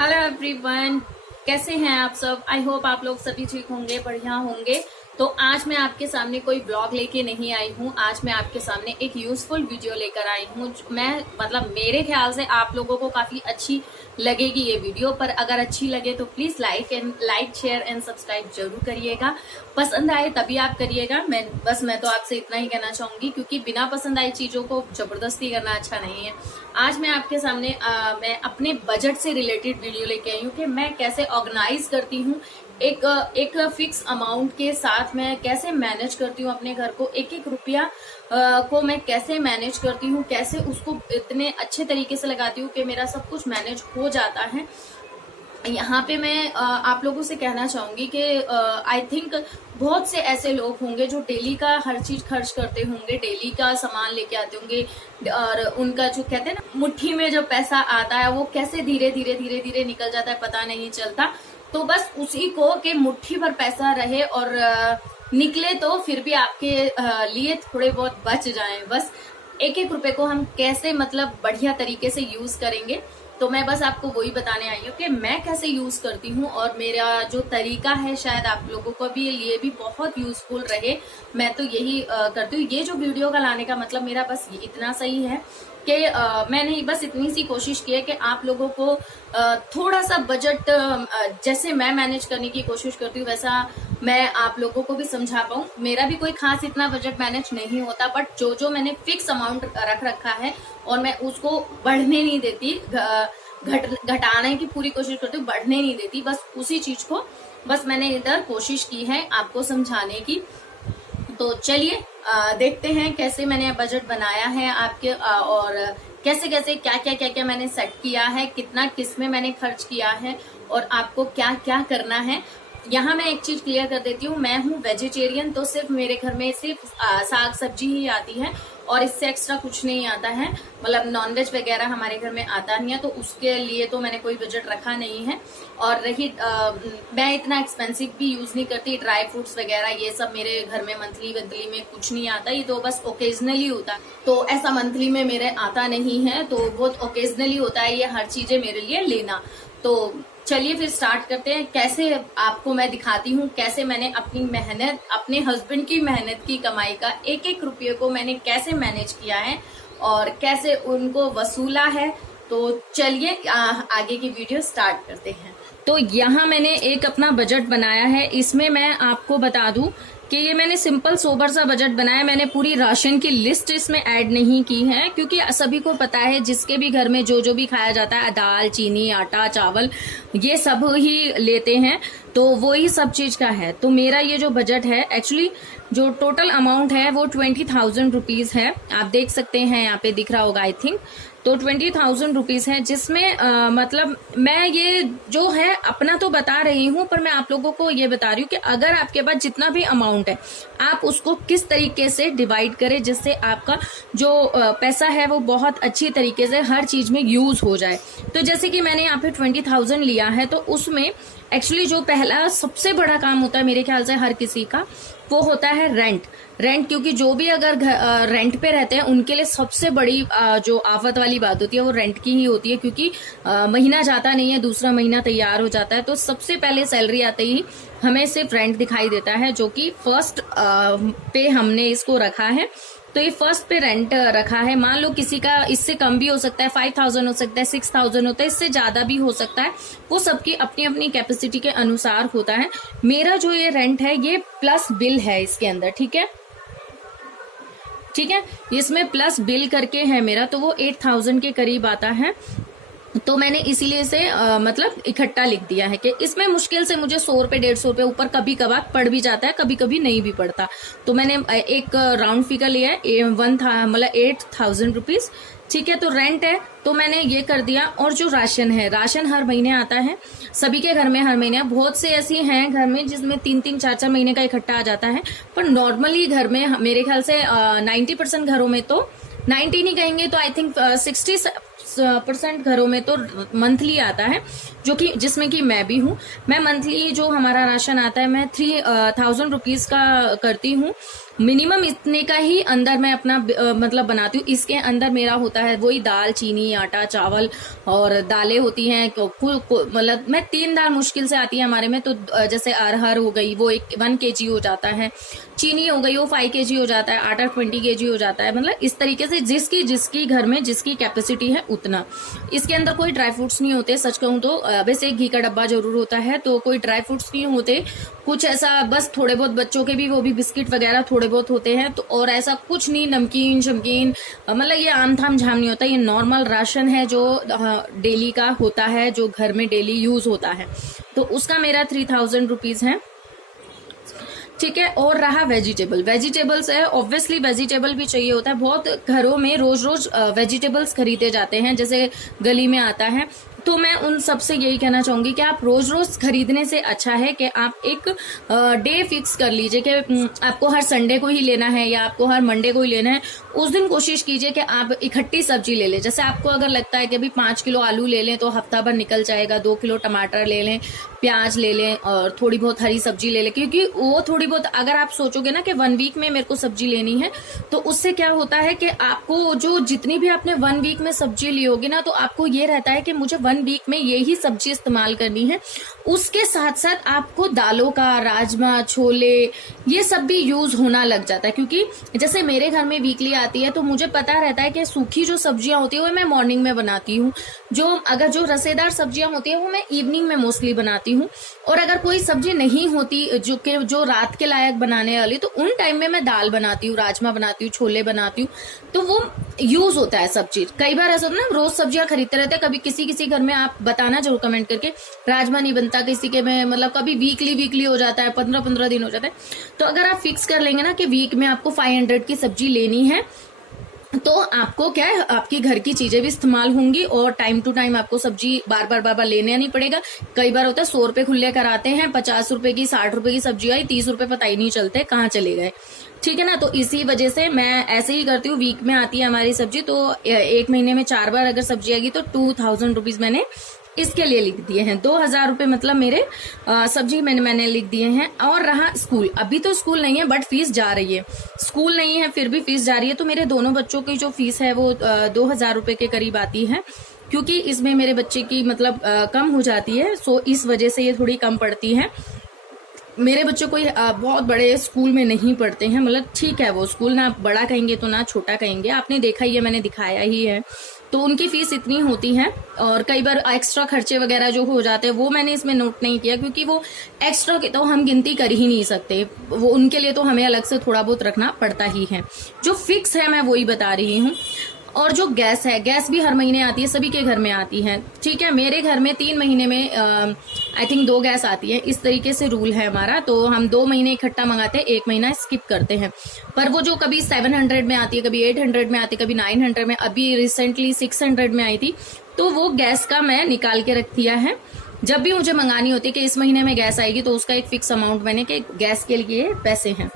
Hello everyone, कैसे हैं आप सब। आई होप आप लोग सभी ठीक होंगे, बढ़िया होंगे। तो आज मैं आपके सामने कोई ब्लॉग लेके नहीं आई हूँ। आज मैं आपके सामने एक यूजफुल वीडियो लेकर आई हूँ। मेरे ख्याल से आप लोगों को काफी अच्छी लगेगी ये वीडियो। पर अगर अच्छी लगे तो please like share and subscribe जरूर करिएगा। पसंद आए तभी आप करिएगा। मैं तो आपसे इतना ही कहना चाहूंगी, क्योंकि बिना पसंद आई चीजों को जबरदस्ती करना अच्छा नहीं है। आज मैं आपके सामने मैं अपने बजट से रिलेटेड वीडियो लेके आई हूँ कि मैं कैसे ऑर्गेनाइज करती हूँ एक फिक्स अमाउंट के साथ। मैं कैसे मैनेज करती हूँ अपने घर को, एक एक रुपया को मैं कैसे मैनेज करती हूँ, कैसे उसको इतने अच्छे तरीके से लगाती हूँ कि मेरा सब कुछ मैनेज हो जाता है। यहाँ पे मैं आप लोगों से कहना चाहूंगी कि आई थिंक बहुत से ऐसे लोग होंगे जो डेली का हर चीज खर्च करते होंगे, डेली का सामान लेके आते होंगे, और उनका जो कहते हैं ना मुट्ठी में जो पैसा आता है वो कैसे धीरे धीरे निकल जाता है, पता नहीं चलता। तो बस उसी को कि मुट्ठी भर पैसा रहे और निकले तो फिर भी आपके लिए थोड़े बहुत बच जाएं। बस एक एक रुपए को हम कैसे बढ़िया तरीके से यूज करेंगे, तो मैं बस आपको वही बताने आई हूँ कि मैं कैसे यूज करती हूँ। और मेरा जो तरीका है शायद आप लोगों को भी लिए भी बहुत यूजफुल रहे। मैं तो यही करती हूँ। ये जो वीडियो का लाने का मतलब मेरा बस इतना सही है कि मैंने बस इतनी सी कोशिश की है कि आप लोगों को थोड़ा सा बजट जैसे मैं मैनेज करने की कोशिश करती हूँ वैसा मैं आप लोगों को भी समझा पाऊँ। मेरा भी कोई खास इतना बजट मैनेज नहीं होता, बट जो मैंने फिक्स अमाउंट रख रखा है और मैं उसको बढ़ने नहीं देती, घटाने की पूरी कोशिश करती हूँ, बढ़ने नहीं देती। बस उसी चीज को बस मैंने इधर कोशिश की है आपको समझाने की। तो चलिए देखते हैं कैसे मैंने बजट बनाया है आपके और कैसे कैसे क्या मैंने सेट किया है, कितना किस में मैंने खर्च किया है और आपको क्या क्या करना है। यहाँ मैं एक चीज क्लियर कर देती हूँ, मैं हूँ वेजिटेरियन, तो सिर्फ मेरे घर में सिर्फ साग सब्जी ही आती है और इससे एक्स्ट्रा कुछ नहीं आता है। नॉनवेज वगैरह हमारे घर में आता नहीं है, तो उसके लिए तो मैंने कोई बजट रखा नहीं है। और रही मैं इतना एक्सपेंसिव भी यूज नहीं करती, ड्राई फ्रूट्स वगैरह ये सब मेरे घर में मंथली में कुछ नहीं आता, ये तो बस ओकेजनली होता है। तो ऐसा मंथली में मेरे आता नहीं है, तो बहुत ओकेजनली होता है ये हर चीजें मेरे लिए लेना। तो चलिए फिर स्टार्ट करते हैं। कैसे आपको मैं दिखाती हूँ कैसे मैंने अपनी मेहनत, अपने हस्बैंड की मेहनत की कमाई का एक एक रुपये को मैंने कैसे मैनेज किया है और कैसे उनको वसूला है। तो चलिए आगे की वीडियो स्टार्ट करते हैं। तो यहाँ मैंने एक अपना बजट बनाया है। इसमें मैं आपको बता दूं कि ये मैंने सिंपल सोबर सा बजट बनाया। मैंने पूरी राशन की लिस्ट इसमें ऐड नहीं की है, क्योंकि सभी को पता है जिसके भी घर में जो भी खाया जाता है, दाल चीनी आटा चावल ये सब ही लेते हैं, तो वो ही सब चीज का है। तो मेरा ये जो बजट है, एक्चुअली जो टोटल अमाउंट है वो 20,000 रुपीज है। आप देख सकते हैं यहाँ पे दिख रहा होगा आई थिंक। तो 20,000 रुपीज है, जिसमें मैं ये जो है अपना तो बता रही हूँ, पर मैं आप लोगों को ये बता रही हूँ कि अगर आपके पास जितना भी अमाउंट है आप उसको किस तरीके से डिवाइड करें जिससे आपका जो पैसा है वो बहुत अच्छी तरीके से हर चीज में यूज हो जाए। तो जैसे कि मैंने यहाँ पे 20,000 लिया है, तो उसमें एक्चुअली जो पहला सबसे बड़ा काम होता है मेरे ख्याल से हर किसी का, वो होता है रेंट। क्योंकि जो भी अगर रेंट पे रहते हैं उनके लिए सबसे बड़ी जो आफत वाली बात होती है वो रेंट की ही होती है, क्योंकि महीना जाता नहीं है, दूसरा महीना तैयार हो जाता है। तो सबसे पहले सैलरी आते ही हमें सिर्फ रेंट दिखाई देता है, जो कि फर्स्ट पे हमने इसको रखा है। तो ये फर्स्ट पे रेंट रखा है। मान लो किसी का इससे कम भी हो सकता है, 5,000 हो सकता है, 6,000 होता है, इससे ज्यादा भी हो सकता है, वो सबकी अपनी अपनी कैपेसिटी के अनुसार होता है। मेरा जो ये रेंट है ये प्लस बिल है इसके अंदर, ठीक है, इसमें प्लस बिल करके है मेरा, तो वो 8,000 के करीब आता है। तो मैंने इसीलिए से इकट्ठा लिख दिया है कि इसमें मुश्किल से मुझे 100 रुपए 150 रुपए ऊपर कभी कभार पड़ भी जाता है, कभी कभी नहीं भी पड़ता। तो मैंने एक राउंड फिगर लिया है 8,000 रुपीज, ठीक है। तो रेंट है तो मैंने ये कर दिया। और जो राशन है, राशन हर महीने आता है, सभी के घर में हर महीने। बहुत से ऐसी हैं घर में जिसमें 3-3 4-4 महीने का इकट्ठा आ जाता है, पर नॉर्मली घर में मेरे ख्याल से 90% घरों में, तो 90 नहीं कहेंगे तो आई थिंक 60% घरों में तो मंथली आता है, जो कि जिसमें कि मैं भी हूँ। मैं मंथली जो हमारा राशन आता है मैं 3,000 रुपीज का करती हूँ। मिनिमम इतने का ही अंदर मैं अपना मतलब बनाती हूँ। इसके अंदर मेरा होता है वही दाल, चीनी, आटा, चावल और दालें होती हैं। मतलब मैं 3 दाल मुश्किल से आती है हमारे में। तो जैसे अरहर हो गई वो 1 kg हो जाता है, चीनी हो गई वो 5 kg हो जाता है, आटा 20 kg हो जाता है। मतलब इस तरीके से जिसकी घर में जिसकी कैपेसिटी है उतना। इसके अंदर कोई ड्राई फ्रूट्स नहीं होते, सच कहूँ तो वैसे घी का डब्बा जरूर होता है, तो कोई ड्राई फ्रूट्स नहीं होते कुछ ऐसा, बस थोड़े बहुत बच्चों के भी वो भी बिस्किट वगैरह थोड़े बहुत होते हैं। तो और ऐसा कुछ नहीं, नमकीन शमकीन मतलब ये आम थाम झाम नहीं होता। ये नॉर्मल राशन है जो डेली का होता है, जो घर में डेली यूज होता है। तो उसका मेरा 3000 रुपीज है, ठीक है। और रहा वेजिटेबल्स है, ऑब्वियसली वेजिटेबल भी चाहिए होता है। बहुत घरों में रोज रोज वेजिटेबल्स खरीदे जाते हैं, जैसे गली में आता है। तो मैं उन सबसे यही कहना चाहूंगी कि आप रोज रोज खरीदने से अच्छा है कि आप एक डे फिक्स कर लीजिए कि आपको हर संडे को ही लेना है या आपको हर मंडे को ही लेना है। उस दिन कोशिश कीजिए कि आप इकट्ठी सब्जी ले लें। जैसे आपको अगर लगता है कि अभी 5 किलो आलू ले लें तो हफ्ता भर निकल जाएगा, 2 किलो टमाटर ले लें, प्याज ले लें और थोड़ी बहुत हरी सब्जी ले लें। क्योंकि वो थोड़ी बहुत अगर आप सोचोगे ना कि 1 वीक में मेरे को सब्जी लेनी है, तो उससे क्या होता है कि आपको जो जितनी भी आपने 1 वीक में सब्जी ली होगी ना, तो आपको ये रहता है कि मुझे 1 वीक में यही सब्जी इस्तेमाल करनी है। उसके साथ साथ आपको दालों का, राजमा, छोले, ये सब भी यूज होना लग जाता है। क्योंकि जैसे मेरे घर में वीकली आती है तो मुझे पता रहता है कि सूखी जो सब्जियां होती है वो मैं मॉर्निंग में बनाती हूँ, जो रसेदार सब्जियां होती है वो मैं इवनिंग में मोस्टली बनाती हूँ। और अगर कोई सब्जी नहीं होती जो रात के लायक बनाने वाली, तो उन टाइम में मैं दाल बनाती हूँ, राजमा बनाती हूँ, छोले बनाती हूँ। तो वो यूज होता है सब चीज। कई बार ऐसा होता है ना, रोज सब्जियां खरीदते रहते हैं। कभी किसी घर में आप बताना जरूर कमेंट करके, राजमा नहीं बनता किसी के में, मतलब कभी वीकली हो जाता है, 15-15 दिन हो जाता है। तो अगर आप फिक्स कर लेंगे ना कि वीक में आपको 500 की सब्जी लेनी है, तो आपको क्या है, आपकी घर की चीजें भी इस्तेमाल होंगी और टाइम टू टाइम आपको सब्जी बार बार लेने नहीं पड़ेगा। कई बार होता है 100 रुपए खुले कराते हैं, 50 रुपए की, 60 रुपए की सब्जी आई, 30 रुपए पता ही नहीं चलते कहाँ चले गए, ठीक है ना। तो इसी वजह से मैं ऐसे ही करती हूँ। वीक में आती है हमारी सब्जी, तो 1 महीने में 4 बार अगर सब्जी आएगी तो 2000 रुपीज मैंने इसके लिए लिख दिए हैं। 2000 रुपए मतलब मेरे सब्जी मैंने लिख दिए हैं। और रहा स्कूल, अभी तो स्कूल नहीं है बट फीस जा रही है। स्कूल नहीं है फिर भी फीस जा रही है। तो मेरे दोनों बच्चों की जो फीस है वो 2000 रुपए के करीब आती है, क्योंकि इसमें मेरे बच्चे की मतलब कम हो जाती है। सो इस वजह से ये थोड़ी कम पड़ती है। मेरे बच्चों कोई बहुत बड़े स्कूल में नहीं पढ़ते हैं, मतलब ठीक है वो स्कूल, ना बड़ा कहेंगे तो ना छोटा कहेंगे, आपने देखा ही है, मैंने दिखाया ही है। तो उनकी फीस इतनी होती है। और कई बार एक्स्ट्रा खर्चे वगैरह जो हो जाते हैं वो मैंने इसमें नोट नहीं किया, क्योंकि वो एक्स्ट्रा के तो हम गिनती कर ही नहीं सकते, वो उनके लिए तो हमें अलग से थोड़ा बहुत रखना पड़ता ही है। जो फिक्स है मैं वही बता रही हूँ। और जो गैस है, गैस भी हर महीने आती है, सभी के घर में आती है, ठीक है। मेरे घर में 3 महीने में आई थिंक 2 गैस आती है। इस तरीके से रूल है हमारा। तो हम 2 महीने इकट्ठा मंगाते हैं, 1 महीना स्किप करते हैं। पर वो जो कभी 700 में आती है, कभी 800 में आती है, कभी 900 में, अभी रिसेंटली 600 में आई थी। तो वो गैस का मैं निकाल के रख दिया है। जब भी मुझे मंगानी होती है कि इस महीने में गैस आएगी, तो उसका एक फिक्स अमाउंट मैंने कि गैस के लिए पैसे हैं।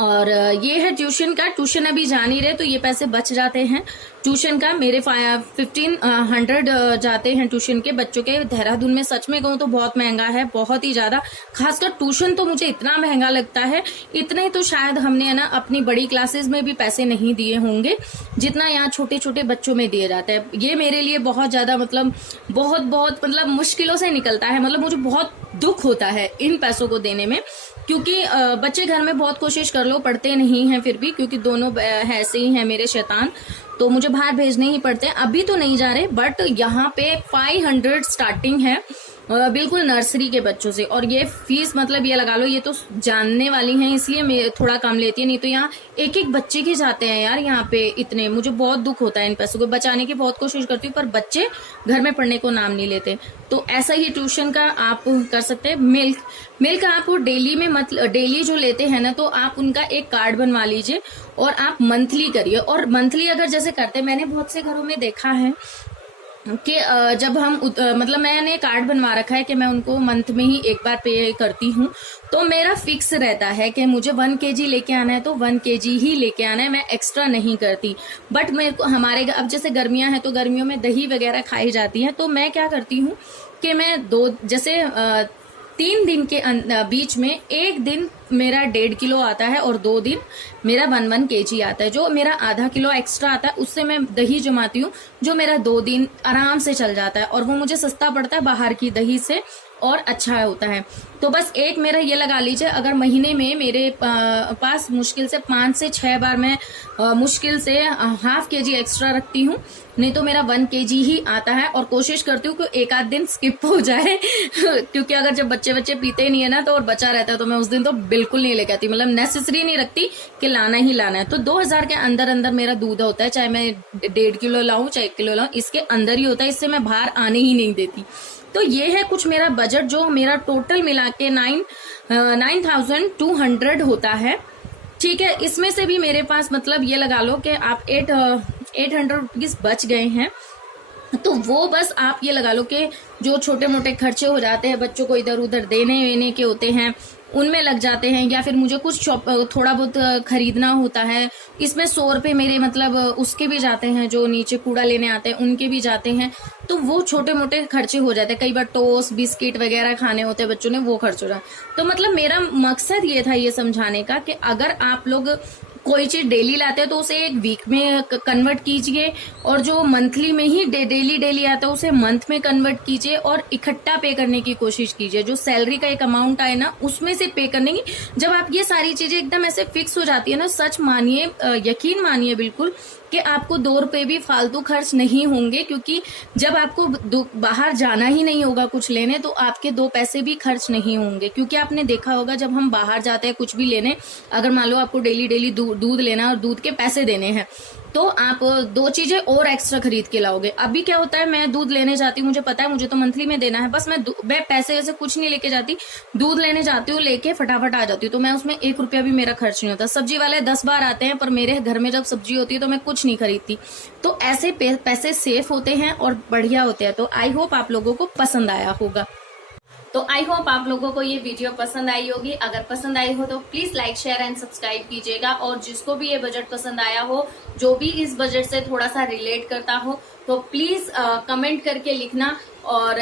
और ये है ट्यूशन का। ट्यूशन अभी जा नहीं रहे तो ये पैसे बच जाते हैं ट्यूशन का। मेरे 1500 जाते हैं ट्यूशन के बच्चों के। देहरादून में सच में कहूँ तो बहुत महंगा है, बहुत ही ज्यादा। खासकर ट्यूशन तो मुझे इतना महंगा लगता है, इतने तो शायद हमने है ना अपनी बड़ी क्लासेस में भी पैसे नहीं दिए होंगे जितना यहाँ छोटे छोटे बच्चों में दिए जाते हैं। ये मेरे लिए बहुत ज्यादा मतलब बहुत मतलब मुश्किलों से निकलता है। मतलब मुझे बहुत दुख होता है इन पैसों को देने में, क्योंकि बच्चे घर में बहुत कोशिश कर लो, पढ़ते नहीं हैं फिर भी, क्योंकि दोनों ऐसे ही हैं मेरे शैतान, तो मुझे बाहर भेजने ही पड़ते हैं। अभी तो नहीं जा रहे, बट यहाँ पे 500 स्टार्टिंग है बिल्कुल नर्सरी के बच्चों से। और ये फीस मतलब ये लगा लो, ये तो जानने वाली हैं इसलिए मैं थोड़ा कम लेती है, नहीं तो यहाँ एक एक बच्चे के जाते हैं यार यहाँ पे इतने। मुझे बहुत दुख होता है, इन पैसों को बचाने की बहुत कोशिश करती हूँ, पर बच्चे घर में पढ़ने को नाम नहीं लेते। तो ऐसा ही ट्यूशन का आप कर सकते हैं। मिल्क आप डेली में मतलब डेली जो लेते हैं ना, तो आप उनका एक कार्ड बनवा लीजिए और आप मंथली करिए। और मंथली अगर जैसे करते, मैंने बहुत से घरों में देखा है कि जब हम मतलब मैंने कार्ड बनवा रखा है कि मैं उनको मंथ में ही एक बार पे करती हूँ, तो मेरा फिक्स रहता है कि मुझे 1 kg लेके आना है तो 1 kg ही लेके आना है, मैं एक्स्ट्रा नहीं करती। बट मेरे को हमारे अब जैसे गर्मियां हैं तो गर्मियों में दही वगैरह खाई जाती है, तो मैं क्या करती हूँ कि मैं 3 3 दिन के बीच में एक दिन मेरा 1.5 किलो आता है और 2 दिन मेरा 1 kg आता है। जो मेरा आधा किलो एक्स्ट्रा आता है उससे मैं दही जमाती हूँ, जो मेरा 2 दिन आराम से चल जाता है और वो मुझे सस्ता पड़ता है बाहर की दही से और अच्छा होता है। तो बस एक मेरा ये लगा लीजिए, अगर महीने में मेरे पास मुश्किल से 5 से 6 बार मैं मुश्किल से ½ kg एक्स्ट्रा रखती हूँ, नहीं तो मेरा 1 kg ही आता है। और कोशिश करती हूँ कि एक आध दिन स्किप हो जाए क्योंकि अगर जब बच्चे पीते नहीं है ना तो और बचा रहता है तो मैं उस दिन तो बिल्कुल नहीं लेके आती, मतलब नेसेसरी नहीं रखती कि लाना ही लाना है। तो 2000 के अंदर अंदर मेरा दूध होता है, चाहे मैं 1.5 किलो लाऊं चाहे 1 किलो लाऊं, इसके अंदर ही होता है, इससे मैं बाहर आने ही नहीं देती। तो ये है कुछ मेरा बजट, जो मेरा टोटल मिला के 9200 होता है। ठीक है, इसमें से भी मेरे पास मतलब ये लगा लो कि आप 800 रुपीज बच गए हैं। तो वो बस आप ये लगा लो कि जो छोटे मोटे खर्चे हो जाते हैं, बच्चों को इधर उधर देने वेने के होते हैं, उनमें लग जाते हैं, या फिर मुझे कुछ थोड़ा बहुत खरीदना होता है, इसमें 100 रुपये मेरे मतलब उसके भी जाते हैं, जो नीचे कूड़ा लेने आते हैं उनके भी जाते हैं। तो वो छोटे मोटे खर्चे हो जाते हैं, कई बार टोस्ट बिस्किट वगैरह खाने होते हैं बच्चों ने, वो खर्च हो जाए। तो मतलब मेरा मकसद ये था ये समझाने का कि अगर आप लोग कोई चीज डेली लाते हैं तो उसे एक वीक में कन्वर्ट कीजिए, और जो मंथली में ही डेली आता है उसे मंथ में कन्वर्ट कीजिए और इकट्ठा पे करने की कोशिश कीजिए। जो सैलरी का एक अमाउंट आए ना उसमें से पे करने की, जब आप ये सारी चीजें एकदम ऐसे फिक्स हो जाती है ना, सच मानिए, यकीन मानिए बिल्कुल कि आपको 2 रुपए भी फालतू खर्च नहीं होंगे। क्योंकि जब आपको बाहर जाना ही नहीं होगा कुछ लेने तो आपके 2 पैसे भी खर्च नहीं होंगे। क्योंकि आपने देखा होगा जब हम बाहर जाते हैं कुछ भी लेने, अगर मान लो आपको डेली दूध लेना और दूध के पैसे देने हैं, तो आप 2 चीजें और एक्स्ट्रा खरीद के लाओगे। अभी क्या होता है, मैं दूध लेने जाती हूँ, मुझे पता है मुझे तो मंथली में देना है, बस मैं पैसे वैसे कुछ नहीं लेके जाती, दूध लेने जाती हूँ, लेके फटाफट आ जाती हूँ। तो मैं उसमें 1 रुपया भी मेरा खर्च नहीं होता। सब्जी वाले 10 बार आते हैं, पर मेरे घर में जब सब्जी होती है तो मैं कुछ नहीं खरीदती। तो ऐसे पैसे सेफ होते हैं और बढ़िया होते हैं। तो आई होप आप लोगों को पसंद आया होगा। तो आई होप आप लोगों को ये वीडियो पसंद आई होगी। अगर पसंद आई हो तो please like share and subscribe कीजिएगा। और जिसको भी ये बजट पसंद आया हो, जो भी इस बजट से थोड़ा सा रिलेट करता हो, तो प्लीज कमेंट करके लिखना। और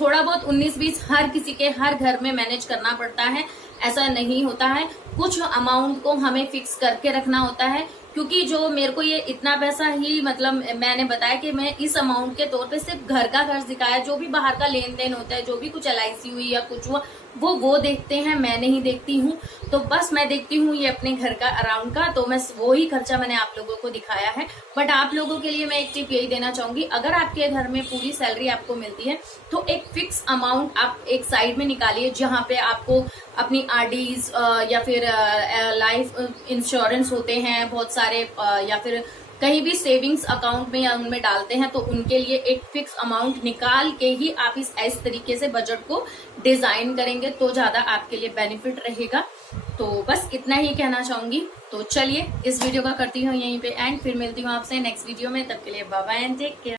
थोड़ा बहुत 19-20 हर किसी के हर घर में मैनेज करना पड़ता है, ऐसा नहीं होता है। कुछ अमाउंट को हमें फिक्स करके रखना होता है, क्योंकि जो मेरे को ये इतना पैसा ही मतलब मैंने बताया कि मैं इस अमाउंट के तौर पे सिर्फ घर का खर्च दिखाया, जो भी बाहर का लेन देन होता है, जो भी कुछ LIC हुई या कुछ हुआ, वो देखते हैं, मैं नहीं देखती हूँ। तो बस मैं देखती हूँ ये अपने घर का अराउंड का, तो मैं वो ही खर्चा मैंने आप लोगों को दिखाया है। बट आप लोगों के लिए मैं एक टिप यही देना चाहूंगी, अगर आपके घर में पूरी सैलरी आपको मिलती है तो एक फिक्स अमाउंट आप एक साइड में निकालिए, जहाँ पे आपको अपनी RDs या फिर लाइफ इंश्योरेंस होते हैं बहुत सारे, या फिर कहीं भी सेविंग्स अकाउंट में या उनमें डालते हैं, तो उनके लिए एक फिक्स अमाउंट निकाल के ही आप इस तरीके से बजट को डिजाइन करेंगे तो ज्यादा आपके लिए बेनिफिट रहेगा। तो बस इतना ही कहना चाहूंगी। तो चलिए इस वीडियो का करती हूँ यहीं पे एंड, फिर मिलती हूँ आपसे नेक्स्ट वीडियो में। तब के लिए bye bye and take care.